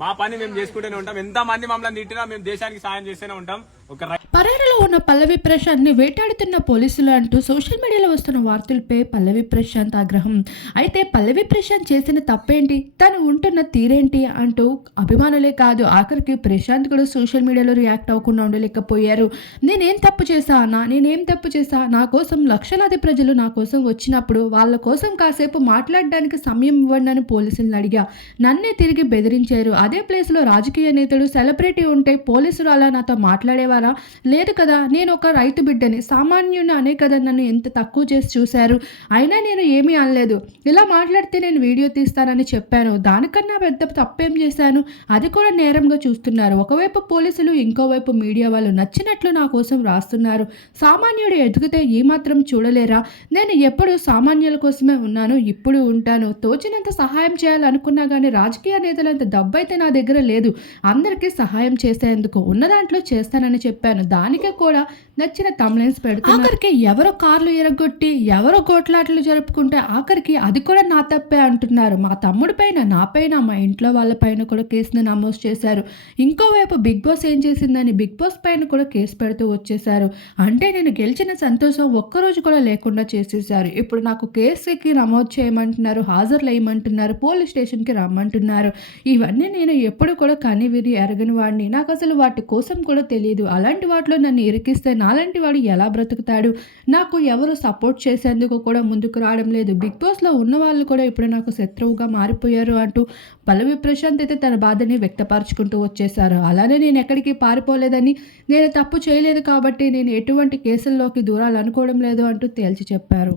మా పని మేము చేసుకుంటూనే ఉంటాం. ఎంత మంది మమ్మల్ని తిట్టినా మేము దేశానికి సాయం చేస్తూనే ఉంటాం. ఒక పరేడ్ ఉన్న పల్లవి ప్రశాంత్ని వేటాడుతున్న పోలీసులు అంటూ సోషల్ మీడియాలో వస్తున్న వార్తలపై పల్లవి ప్రశాంత్ ఆగ్రహం. అయితే పల్లవి ప్రశాంత్ చేసిన తప్పేంటి? తను ఉంటున్న తీరేంటి అంటూ అభిమానులే కాదు ఆఖరికి ప్రశాంత్ కూడా సోషల్ మీడియాలో రియాక్ట్ అవ్వకుండా ఉండలేకపోయారు. నేనేం తప్పు చేశానా అన్నా? నేనేం తప్పు చేశా? నా కోసం లక్షలాది ప్రజలు నా కోసం వచ్చినప్పుడు వాళ్ళ కోసం కాసేపు మాట్లాడడానికి సమయం ఇవ్వండి అని పోలీసులను అడిగా. నన్నే తిరిగి బెదిరించారు. అదే ప్లేస్లో రాజకీయ నేతలు సెలబ్రిటీ ఉంటే పోలీసులు అలా నాతో మాట్లాడేవారా? లేదు కదా నేను ఒక రైతు బిడ్డని. సామాన్యుని అనే కదా నన్ను ఎంత తక్కువ చేసి చూశారు? అయినా నేను ఏమీ అనలేదు. ఇలా మాట్లాడితే నేను వీడియో తీస్తానని చెప్పాను. దానికన్నా పెద్ద తప్పేం చేశాను? అది కూడా నేరంగా చూస్తున్నారు. ఒకవైపు పోలీసులు ఇంకోవైపు మీడియా వాళ్ళు నచ్చినట్లు నా కోసం రాస్తున్నారు. సామాన్యుడు ఎదిగితే ఏమాత్రం చూడలేరా? నేను ఎప్పుడు సామాన్యుల కోసమే ఉన్నాను ఇప్పుడు ఉంటాను. తోచినంత సహాయం చేయాలనుకున్నా కానీ రాజకీయ నేతలంత డబ్బైతే నా దగ్గర లేదు. అందరికీ సహాయం చేసేందుకు ఉన్న దాంట్లో చేస్తానని చెప్పాను. దానికే కూడా నచ్చిన తమ్లైన్స్ పెడుతూ ఆఖరికి ఎవరో కార్లు ఎరగొట్టి ఎవరో కోట్లాటలు జరుపుకుంటే ఆఖరికి అది కూడా నా తప్పే అంటున్నారు. మా తమ్ముడి పైన నా పైన మా ఇంట్లో వాళ్ళ పైన కూడా కేసును నమోదు చేశారు. ఇంకోవైపు బిగ్ బాస్ ఏం చేసిందని బిగ్ బాస్ పైన కూడా కేసు పెడుతూ వచ్చేసారు అంటే నేను గెలిచిన సంతోషం ఒక్కరోజు కూడా లేకుండా చేసేసారు ఇప్పుడు నాకు కేసుకి నమోదు చేయమంటున్నారు హాజరు వేయమంటున్నారు పోలీస్ స్టేషన్కి రమ్మంటున్నారు. ఇవన్నీ నేను ఎప్పుడు కూడా కనివిరి ఎరగని వాడిని. నాకు అసలు వాటి కోసం కూడా తెలియదు. అలాంటి వాటిలో నన్ను ఇరికిస్తే నాలాంటి వాడు ఎలా బ్రతుకుతాడు? నాకు ఎవరు సపోర్ట్ చేసేందుకు కూడా ముందుకు రావడం లేదు. బిగ్ బాస్లో ఉన్న వాళ్ళు కూడా ఇప్పుడు నాకు శత్రువుగా మారిపోయారు అంటూ పల్లవి ప్రశాంత్ అయితే తన బాధని వ్యక్తపరచుకుంటూ వచ్చేసారు అలానే నేను ఎక్కడికి పారిపోలేదని నేను తప్పు చేయలేదు కాబట్టి నేను ఎటువంటి కేసుల్లోకి దూరాలనుకోవడం లేదు అంటూ తేల్చి చెప్పారు.